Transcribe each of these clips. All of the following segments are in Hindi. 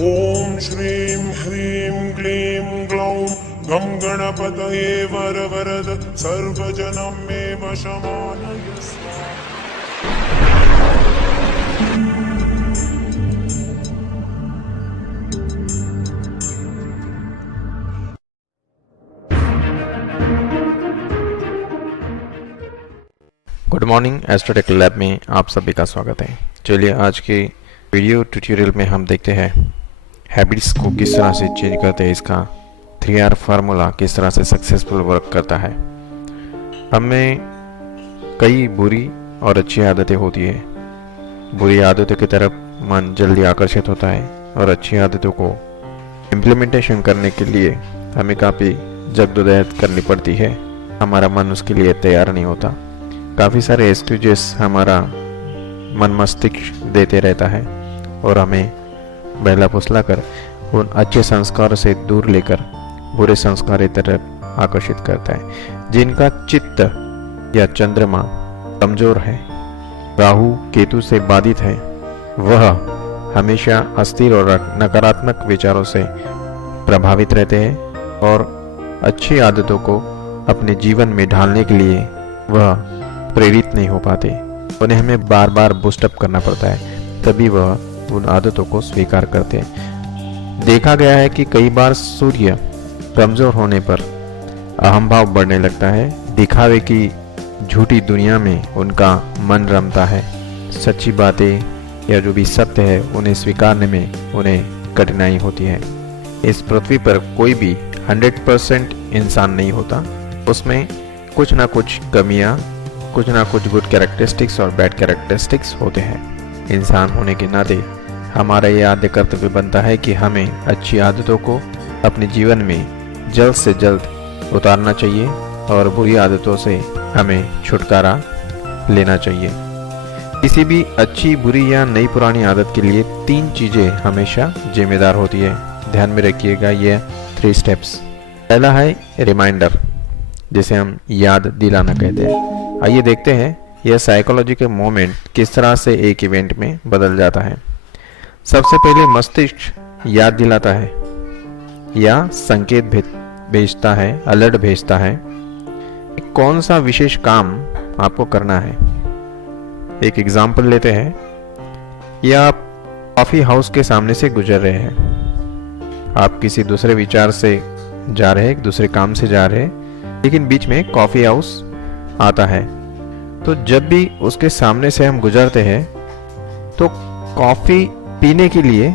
ॐ श्रीं ह्रीं क्लीं ग्लौं गं गणपतये वरवरद सर्वजनं मे वशमानय स्वाहा। गुड मॉर्निंग एस्ट्रोटेक लैब में आप सभी का स्वागत है। चलिए आज के वीडियो ट्यूटोरियल में हम देखते हैं हैबिट्स को किस तरह से चेंज करते हैं, इसका 3R फार्मूला किस तरह से सक्सेसफुल वर्क करता है। हमें कई बुरी और अच्छी आदतें होती है। बुरी आदतों की तरफ मन जल्दी आकर्षित होता है और अच्छी आदतों को इम्प्लीमेंटेशन करने के लिए हमें काफ़ी जद्दोजहद करनी पड़ती है। हमारा मन उसके लिए तैयार नहीं होता। काफ़ी सारे एक्सक्यूजेस हमारा मन मस्तिष्क देते रहता है और हमें बहला फुसला कर उन अच्छे संस्कार से दूर लेकर बुरे संस्कार की तरफ आकर्षित करता है। जिनका चित्त या चंद्रमा कमजोर है, राहु केतु से बाधित है, वह हमेशा अस्थिर और नकारात्मक विचारों से प्रभावित रहते हैं और अच्छी आदतों को अपने जीवन में ढालने के लिए वह प्रेरित नहीं हो पाते। उन्हें हमें बार बार बूस्टअप करना पड़ता है, तभी वह उन आदतों को स्वीकार करते हैं। देखा गया है कि कई बार सूर्य कमजोर होने पर अहम भाव बढ़ने लगता है। दिखावे की झूठी दुनिया में उनका मन रमता है। सच्ची बातें या जो भी सत्य है उन्हें स्वीकारने में उन्हें कठिनाई होती है। इस पृथ्वी पर कोई भी 100% इंसान नहीं होता। उसमें कुछ ना कुछ कमियां, कुछ ना कुछ गुड कैरेक्टरिस्टिक्स और बैड कैरेक्टरिस्टिक्स होते हैं। इंसान होने के नाते हमारा ये आद्य कर्तव्य बनता है कि हमें अच्छी आदतों को अपने जीवन में जल्द से जल्द उतारना चाहिए और बुरी आदतों से हमें छुटकारा लेना चाहिए। किसी भी अच्छी, बुरी या नई पुरानी आदत के लिए 3 चीज़ें हमेशा जिम्मेदार होती है। ध्यान में रखिएगा ये 3 स्टेप्स। पहला है रिमाइंडर, जिसे हम याद दिलाना कहते हैं। आइए देखते हैं यह साइकोलॉजी के मोमेंट किस तरह से एक इवेंट में बदल जाता है। सबसे पहले मस्तिष्क याद दिलाता है या संकेत भेजता है, अलर्ट भेजता है कौन सा विशेष काम आपको करना है। एक एग्जाम्पल लेते हैं, या आप कॉफी हाउस के सामने से गुजर रहे हैं। आप किसी दूसरे विचार से जा रहे हैं, दूसरे काम से जा रहे हैं, लेकिन बीच में कॉफी हाउस आता है। तो जब भी उसके सामने से हम गुजरते हैं तो कॉफी पीने के लिए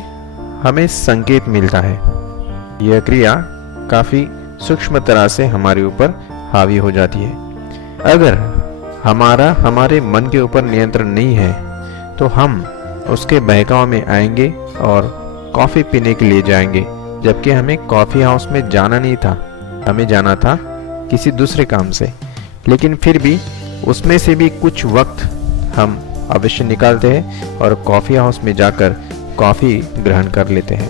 हमें संकेत मिलता है। यह क्रिया काफी सूक्ष्म तरह से हमारे ऊपर हावी हो जाती है। अगर हमारे मन के ऊपर नियंत्रण नहीं है तो हम उसके बहकाव में आएंगे और कॉफी पीने के लिए जाएंगे, जबकि हमें कॉफी हाउस में जाना नहीं था। हमें जाना था किसी दूसरे काम से, लेकिन फिर भी उसमें से भी कुछ वक्त हम अवश्य निकालते हैं और कॉफ़ी हाउस में जाकर कॉफ़ी ग्रहण कर लेते हैं।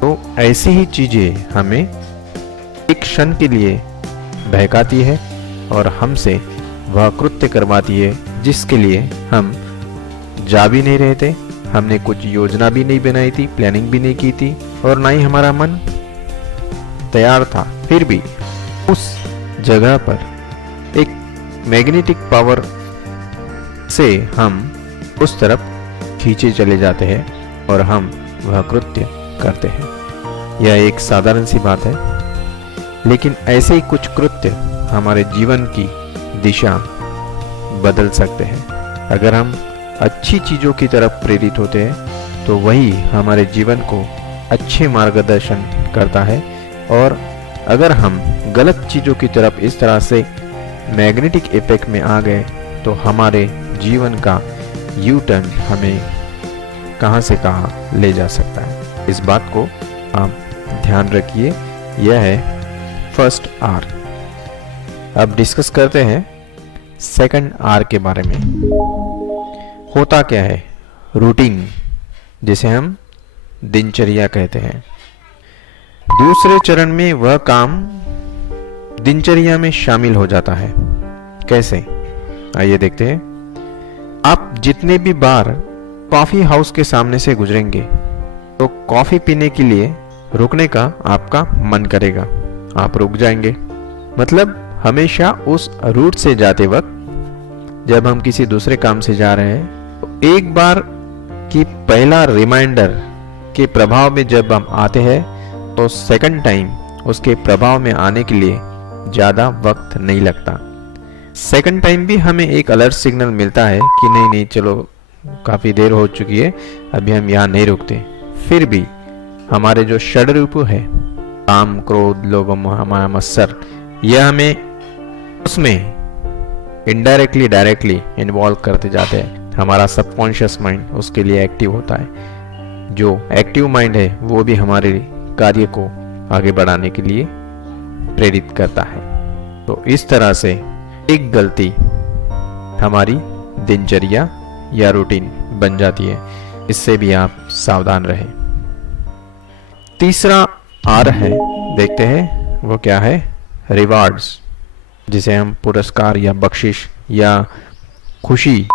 तो ऐसी ही चीज़ें हमें एक क्षण के लिए बहकाती है और हमसे वह कृत्य करवाती है जिसके लिए हम जा भी नहीं रहे थे। हमने कुछ योजना भी नहीं बनाई थी, प्लानिंग भी नहीं की थी और ना ही हमारा मन तैयार था। फिर भी उस जगह पर एक मैग्नेटिक पावर से हम उस तरफ खींचे चले जाते हैं और हम वह कृत्य करते हैं। यह एक साधारण सी बात है, लेकिन ऐसे ही कुछ कृत्य हमारे जीवन की दिशा बदल सकते हैं। अगर हम अच्छी चीज़ों की तरफ प्रेरित होते हैं तो वही हमारे जीवन को अच्छे मार्गदर्शन करता है, और अगर हम गलत चीज़ों की तरफ इस तरह से मैग्नेटिक इफेक्ट में आ गए तो हमारे जीवन का यू टर्न हमें कहां से कहां ले जा सकता है। इस बात को आप ध्यान रखिए। यह है फर्स्ट आर। अब डिस्कस करते हैं सेकंड आर के बारे में। होता क्या है? रूटीन, जिसे हम दिनचर्या कहते हैं। दूसरे चरण में वह काम दिनचर्या में शामिल हो जाता है। कैसे? आइए देखते हैं। आप जितने भी बार कॉफी हाउस के सामने से गुजरेंगे तो कॉफी पीने के लिए रुकने का आपका मन करेगा, आप रुक जाएंगे। मतलब हमेशा उस रूट से जाते वक्त जब हम किसी दूसरे काम से जा रहे हैं तो एक बार की पहला रिमाइंडर के प्रभाव में जब हम आते हैं तो सेकंड टाइम उसके प्रभाव में आने के लिए ज़्यादा वक्त नहीं लगता। सेकंड टाइम भी हमें एक अलर्ट सिग्नल मिलता है कि नहीं नहीं चलो काफ़ी देर हो चुकी है, अभी हम यहाँ नहीं रुकते। फिर भी हमारे जो षड्रूप है, काम क्रोध लोभ मोह मत्सर, यह हमें उसमें इनडायरेक्टली डायरेक्टली इन्वॉल्व करते जाते हैं। हमारा सबकॉन्शियस माइंड उसके लिए एक्टिव होता है। जो एक्टिव माइंड है वो भी हमारे कार्य को आगे बढ़ाने के लिए प्रेरित करता है। तो इस तरह से एक गलती हमारी दिनचर्या या रूटीन बन जाती है। इससे भी आप सावधान रहें। तीसरा आर है, देखते हैं वो क्या है। रिवार्ड्स, जिसे हम पुरस्कार या बख्शिश या खुशी,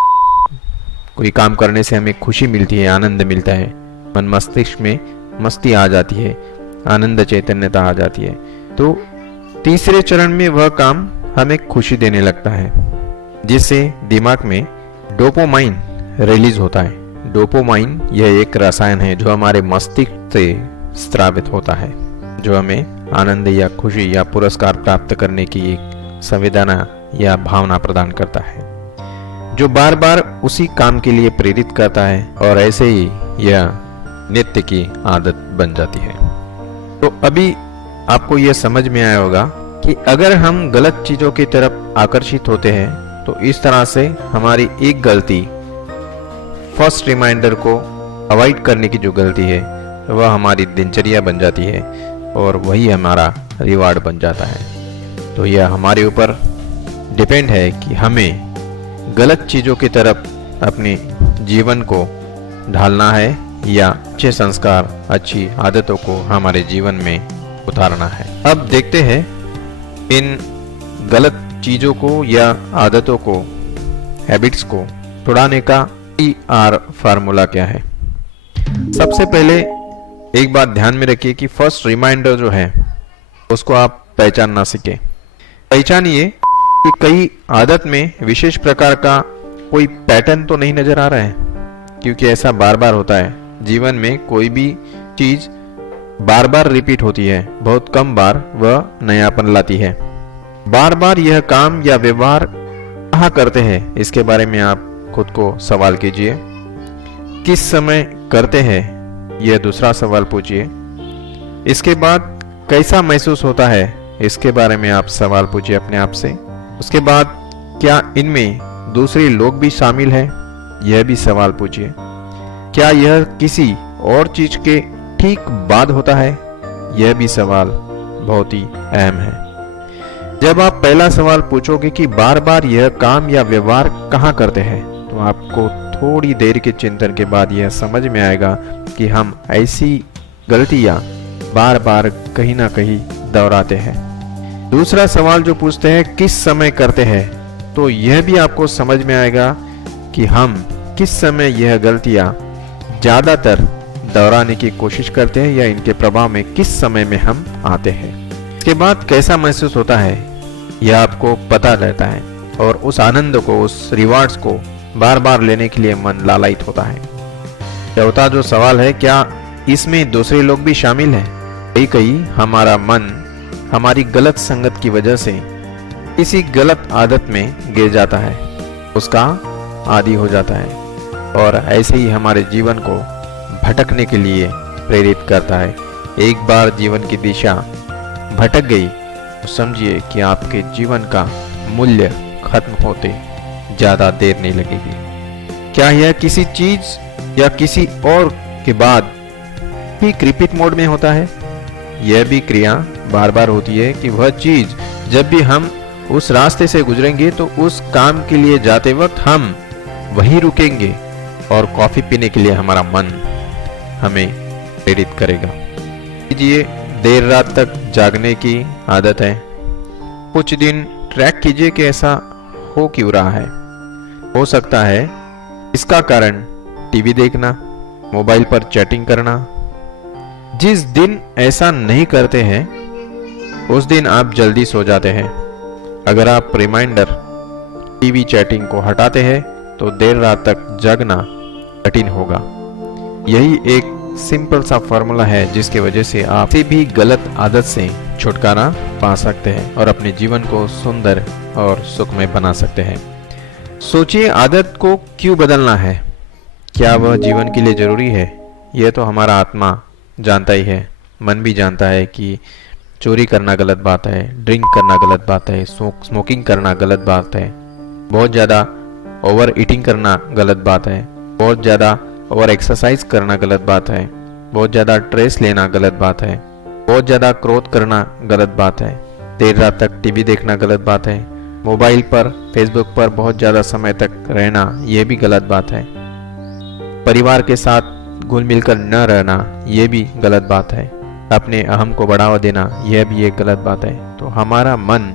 कोई काम करने से हमें खुशी मिलती है, आनंद मिलता है, मन मस्तिष्क में मस्ती आ जाती है, आनंद चैतन्यता आ जाती है। तो तीसरे चरण में वह काम हमें खुशी देने लगता है, जिससे दिमाग में डोपामाइन रिलीज होता है। डोपामाइन यह एक रसायन है जो हमारे मस्तिष्क से स्रावित होता है, जो हमें आनंद या खुशी या पुरस्कार प्राप्त करने की एक संवेदना या भावना प्रदान करता है, जो बार बार उसी काम के लिए प्रेरित करता है और ऐसे ही यह नित्य की आदत बन जाती है। तो अभी आपको यह समझ में आया होगा कि अगर हम गलत चीजों की तरफ आकर्षित होते हैं तो इस तरह से हमारी एक गलती, फर्स्ट रिमाइंडर को अवॉइड करने की जो गलती है वह हमारी दिनचर्या बन जाती है और वही हमारा रिवार्ड बन जाता है। तो यह हमारे ऊपर डिपेंड है कि हमें गलत चीज़ों की तरफ अपने जीवन को ढालना है या अच्छे संस्कार, अच्छी आदतों को हमारे जीवन में उतारना है। अब देखते हैं इन गलत चीज़ों को या आदतों को, हैबिट्स को छुड़ाने का TR फार्मूला क्या है। सबसे पहले एक बात ध्यान में रखिए कि फर्स्ट रिमाइंडर जो है उसको आप पहचानना सीखें। पहचानिए कि कई आदत में विशेष प्रकार का कोई पैटर्न तो नहीं नजर आ रहा है, क्योंकि ऐसा बार बार होता है। जीवन में कोई भी चीज बार बार रिपीट होती है, बहुत कम बार वह नयापन लाती है। बार बार यह काम या व्यवहार कहाँ करते हैं, इसके बारे में आप खुद को सवाल कीजिए। किस समय करते हैं, यह दूसरा सवाल पूछिए। इसके बाद कैसा महसूस होता है, इसके बारे में आप सवाल पूछिए अपने आप से। उसके बाद क्या इनमें दूसरे लोग भी शामिल हैं, यह भी सवाल पूछिए। क्या यह किसी और चीज के ठीक बाद होता है, यह भी सवाल बहुत ही अहम है। जब आप पहला सवाल पूछोगे कि बार बार यह काम या व्यवहार कहाँ करते हैं, तो आपको थोड़ी देर के चिंतन के बाद यह समझ में आएगा कि हम ऐसी गलतियां बार बार कहीं ना कहीं दोहराते हैं। दूसरा सवाल जो पूछते हैं किस समय करते हैं, तो यह भी आपको समझ में आएगा कि हम किस समय यह गलतियां ज्यादातर दोहराने की कोशिश करते हैं या इनके प्रभाव में किस समय में हम आते हैं। इसके बाद कैसा महसूस होता है, यह आपको पता रहता है और उस आनंद को, उस रिवार्ड्स को बार बार लेने के लिए मन लालायित होता है। चौथा जो सवाल है, क्या इसमें दूसरे लोग भी शामिल हैं। कहीं हमारा मन हमारी गलत संगत की वजह से किसी गलत आदत में गिर जाता है, उसका आदी हो जाता है और ऐसे ही हमारे जीवन को भटकने के लिए प्रेरित करता है। एक बार जीवन की दिशा भटक गई तो समझिए कि आपके जीवन का मूल्य खत्म होते ज्यादा देर नहीं लगेगी। क्या यह किसी चीज या किसी और के बाद भी रिपीट मोड में होता है। यह भी क्रिया बार बार होती है कि वह चीज जब भी हम उस रास्ते से गुजरेंगे तो उस काम के लिए जाते वक्त हम वहीं रुकेंगे और कॉफी पीने के लिए हमारा मन हमें प्रेरित करेगा। कीजिए, देर रात तक जागने की आदत है, कुछ दिन ट्रैक कीजिए कि ऐसा हो क्यों रहा है। हो सकता है इसका कारण टीवी देखना, मोबाइल पर चैटिंग करना, जिस दिन ऐसा नहीं करते हैं उस दिन आप जल्दी सो जाते हैं। अगर आप रिमाइंडर, टीवी चैटिंग को हटाते हैं तो देर रात तक जगना कठिन होगा। यही एक सिंपल सा फॉर्मूला है जिसकी वजह से आप किसी भी गलत आदत से छुटकारा पा सकते हैं और अपने जीवन को सुंदर और सुखमय बना सकते हैं। सोचिए, आदत को क्यों बदलना है? क्या वह जीवन के लिए जरूरी है? यह तो हमारा आत्मा जानता ही है, मन भी जानता है कि चोरी करना गलत बात है, ड्रिंक करना गलत बात है, स्मोकिंग करना गलत बात है, बहुत ज़्यादा ओवर ईटिंग करना गलत बात है, बहुत ज़्यादा ओवर एक्सरसाइज करना गलत बात है, बहुत ज़्यादा स्ट्रेस लेना गलत बात है, बहुत ज़्यादा क्रोध करना गलत बात है, देर रात तक टीवी देखना गलत बात है, मोबाइल पर, फेसबुक पर बहुत ज़्यादा समय तक रहना यह भी गलत बात है, परिवार के साथ घुल मिलकर न रहना यह भी गलत बात है, अपने अहम को बढ़ावा देना यह भी एक गलत बात है। तो हमारा मन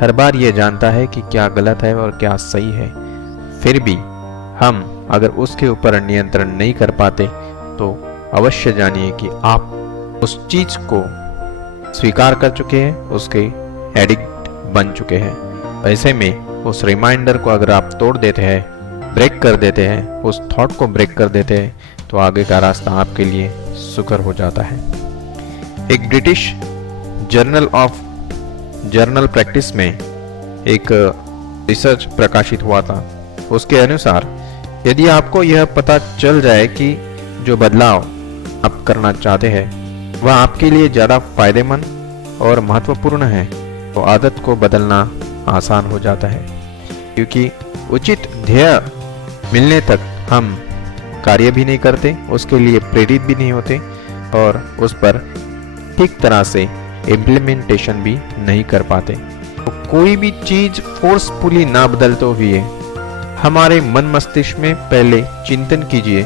हर बार यह जानता है कि क्या गलत है और क्या सही है, फिर भी हम अगर उसके ऊपर नियंत्रण नहीं कर पाते तो अवश्य जानिए कि आप उस चीज को स्वीकार कर चुके हैं, उसके एडिक्ट बन चुके हैं। ऐसे में उस रिमाइंडर को अगर आप तोड़ देते हैं, ब्रेक कर देते हैं, उस थॉट को ब्रेक कर देते हैं, तो आगे का रास्ता आपके लिए सुकर हो जाता है। एक ब्रिटिश जर्नल प्रैक्टिस में एक रिसर्च प्रकाशित हुआ था। उसके अनुसार यदि आपको यह पता चल जाए कि जो बदलाव आप करना चाहते हैं वह आपके लिए ज़्यादा फायदेमंद और महत्वपूर्ण है, तो आदत को बदलना आसान हो जाता है, क्योंकि उचित ध्येय मिलने तक हम कार्य भी नहीं करते, उसके लिए प्रेरित भी नहीं होते और उस पर ठीक तरह से इम्प्लीमेंटेशन भी नहीं कर पाते। तो कोई भी चीज फोर्सफुली ना बदलते हुए हमारे मन मस्तिष्क में पहले चिंतन कीजिए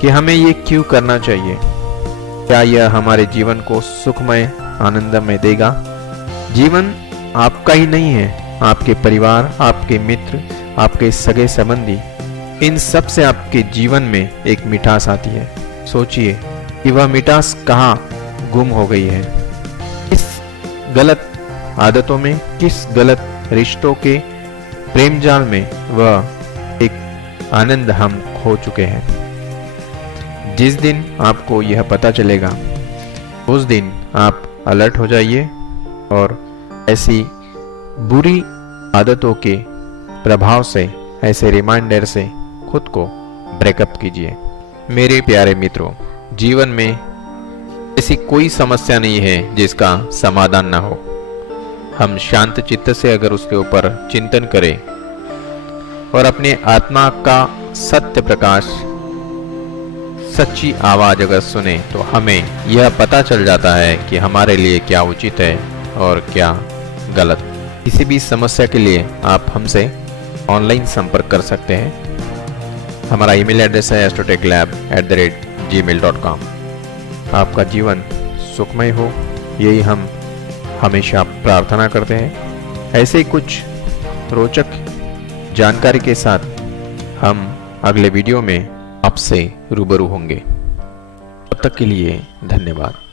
कि हमें ये क्यों करना चाहिए। क्या यह हमारे जीवन को सुखमय, आनंदमय देगा? जीवन आपका ही नहीं है, आपके परिवार, आपके मित्र, आपके सगे संबंधी, इन सब से आपके जीवन में एक मिठास आती है। सोचिए कि वह मिठास कहाँ गुम हो गई है, किस गलत आदतों में, किस गलत रिश्तों के प्रेम जाल में वह एक आनंद हम खो चुके हैं। जिस दिन आपको यह पता चलेगा उस दिन आप अलर्ट हो जाइए और ऐसी बुरी आदतों के प्रभाव से, ऐसे रिमाइंडर से खुद को ब्रेकअप कीजिए। मेरे प्यारे मित्रों, जीवन में ऐसी कोई समस्या नहीं है जिसका समाधान ना हो। हम शांत चित्त से अगर उसके ऊपर चिंतन करें और अपने आत्मा का सत्य प्रकाश, सच्ची आवाज अगर सुने, तो हमें यह पता चल जाता है कि हमारे लिए क्या उचित है और क्या गलत। किसी भी समस्या के लिए आप हमसे ऑनलाइन संपर्क कर सकते हैं। हमारा ईमेल एड्रेस है astrotechlab@gmail.com। आपका जीवन सुखमय हो, यही हम हमेशा प्रार्थना करते हैं। ऐसे कुछ रोचक जानकारी के साथ हम अगले वीडियो में आपसे रूबरू होंगे। तब तक के लिए धन्यवाद।